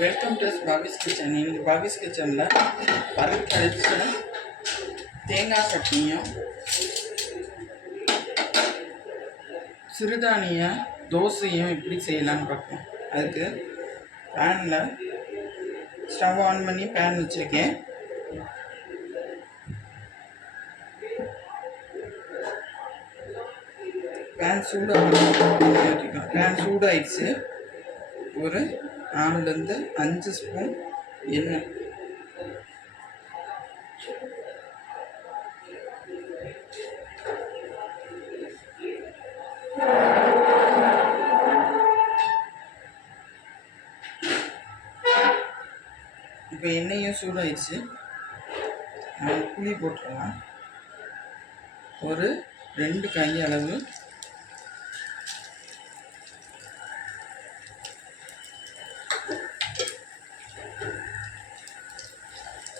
Welcome to பாபிஸ் kitchen. இன்னைக்கு பாபிஸ் கிச்சனில் பருப்பு அடிச்ச தேங்காய் சட்னியும் சிறுதானிய தோசையும் எப்படி செய்யலான்னு பார்ப்போம். அதுக்கு பேனில் ஸ்டவ் ஆன் பண்ணி பேன் வச்சுருக்கேன். பேன் சூடாகிடுச்சு. ஒரு 4லேருந்து 5 ஸ்பூன் எண்ணெய். இப்போ எண்ணெயும் சூடாகிடுச்சு. புளி போட்டுடலாம். ஒரு 2 கை அளவு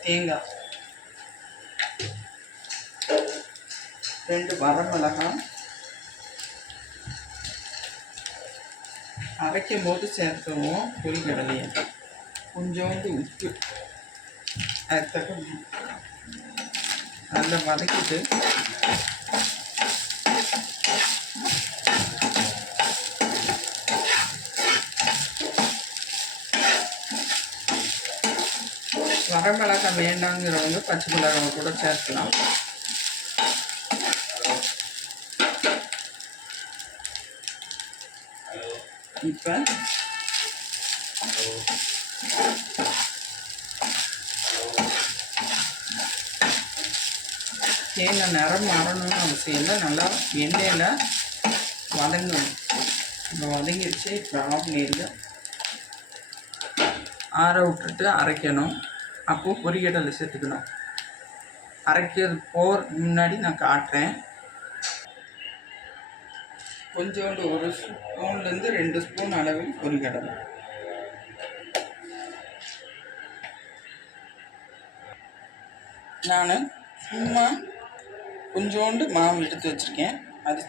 தேங்காய், 2 வரமிளகாய், அரைக்கும் போது சேர்த்துவோம் பொரிகடலையை, கொஞ்சோண்டு உப்பு, அதுக்கு நல்லா வதக்கிட்டு வரமிளகாய் வேண்டாங்கிறவங்க பச்சை மிளகாய் கூட சேர்க்கலாம். இப்போ தேங்காய் நிறம் மாறணும்னு அவசியம் இல்லை. நல்லா எண்ணெயில் வதங்கணும். இப்போ வதங்கிடுச்சு. இப்போ ஆஃப் பண்ணிடுங்க. ஆற விட்டுட்டு அரைக்கணும். அப்போது பொரிகடலை சேர்த்துக்கணும். அரைக்கிறது போகிறதுக்கு முன்னாடி நான் காட்டுறேன். கொஞ்சோண்டு 1 ஸ்பூன்லேருந்து 2 ஸ்பூன் அளவில் பொரிகடலை. நான் சும்மா கொஞ்சோண்டு மாவு எடுத்து வச்சுருக்கேன். அது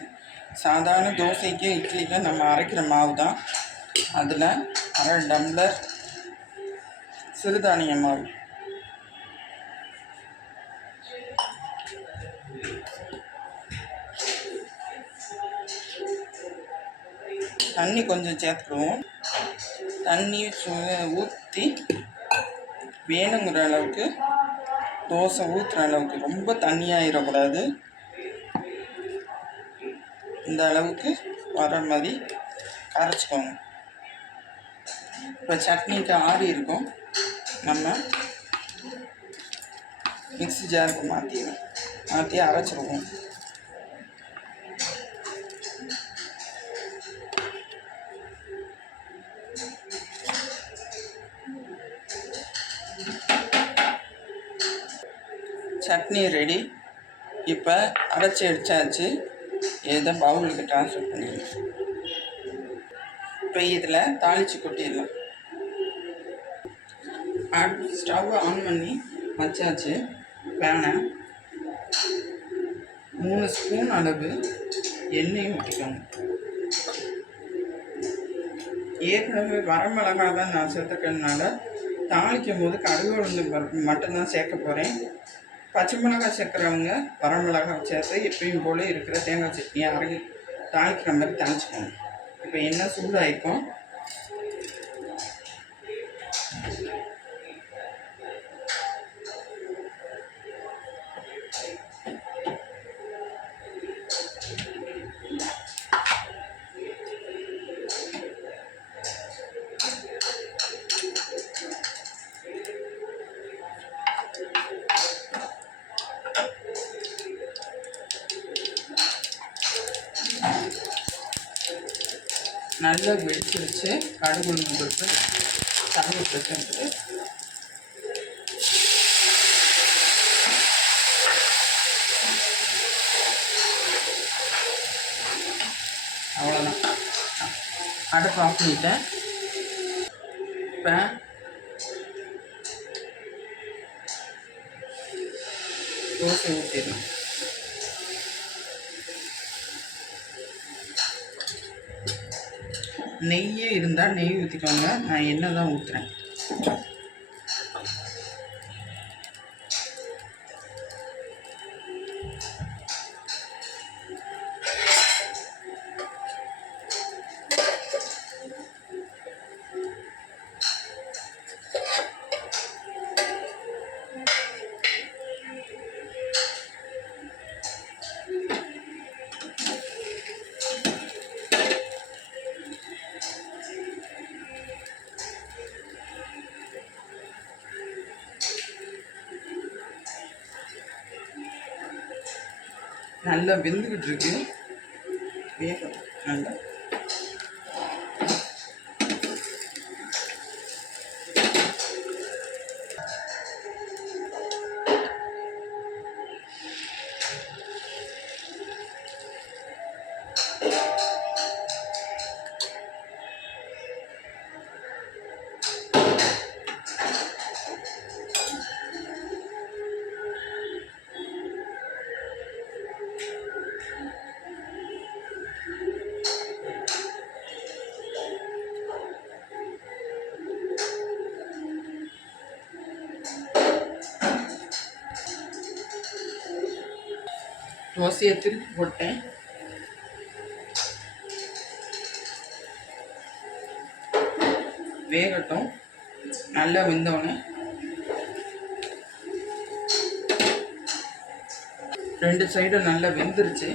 சாதாரண தோசைக்கு இட்லிக்கு நம்ம அரைக்கிற மாவு தான். அதில் 1/2 டம்ளர் சிறுதானிய மாவு, தண்ணி கொஞ்சம் சேர்த்துக்குவோம். தண்ணி ஊற்றி வேணுங்கிற அளவுக்கு தோசை ஊற்றுற அளவுக்கு, ரொம்ப தண்ணியாகிடக்கூடாது. இந்த அளவுக்கு வர மாதிரி கரைச்சிக்கோங்க. இப்போ சட்னிக்கு ஆறி இருக்கும். நம்ம மிக்ஸி ஜாருக்கு மாற்றி அரைச்சிடுவோம். சட்னி ரெடி. இப்போ அரைச்சி எடுத்தாச்சு. இதை பவுலுக்கு ட்ரான்ஸ்ஃபர் பண்ணிடலாம். இப்போ இதில் தாளித்து கொட்டிடலாம். ஸ்டவ் ஆன் பண்ணி வச்சாச்சு. பேனை 3 ஸ்பூன் அளவு எண்ணெயும் ஊற்றிக்கோங்க. ஏற்கனவே வரமிளகாய் தான் நான் சேர்த்துக்கிறதுனால தாளிக்கும் போது கடுகு உளுந்து பருப்பு மட்டும்தான் சேர்க்க போகிறேன். பச்சை மிளகாய் சேர்க்குறவங்க வரமிளகாய் சேர்த்து எப்பயும் போல் இருக்கிற தேங்காய் சட்னியை அரைக்கி தாளிக்கிற மாதிரி தாளிச்சுக்கோங்க. இப்போ எண்ணெய் சூடாகிக்கும். நல்லா வெடிச்சு வச்சு கடுகு உளுந்து பருப்பு கருவேப்பிலை சேர்த்து அவ்வளோதான். அடுப்பு ஆஃப் பண்ணிட்டேன். இப்போ தோசை ஊற்றிடலாம். நெய்யே இருந்தால் நெய் ஊற்றிக்கோங்க. நான் எண்ணெய் தான் ஊற்றுறேன். நல்லா வெந்துக்கிட்டு இருக்கு. வேகும் நல்லா. தோசையை திருப்பி போட்டேன். வேகட்டும். நல்லா வெந்தோடனே 2 சைடும் நல்லா வெந்துருச்சு.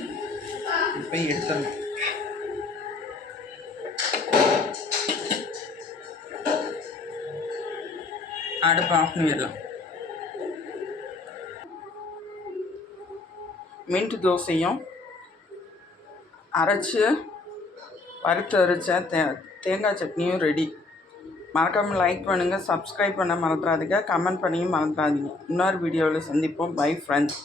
இப்போ எடுத்துடலாம். அடுப்பு ஆஃப் பண்ணிடலாம். மின்ட் தோசையும் அரைச்சி வறுத்து அரைச்ச தேங்காய் சட்னியும் ரெடி. மறக்காமல் லைக் பண்ணுங்கள், சப்ஸ்கிரைப் பண்ண மறந்துடாதீங்க, கமெண்ட் பண்ணியும் மறந்துடாதீங்க. இன்னொரு வீடியோவில் சந்திப்போம். Bye friends.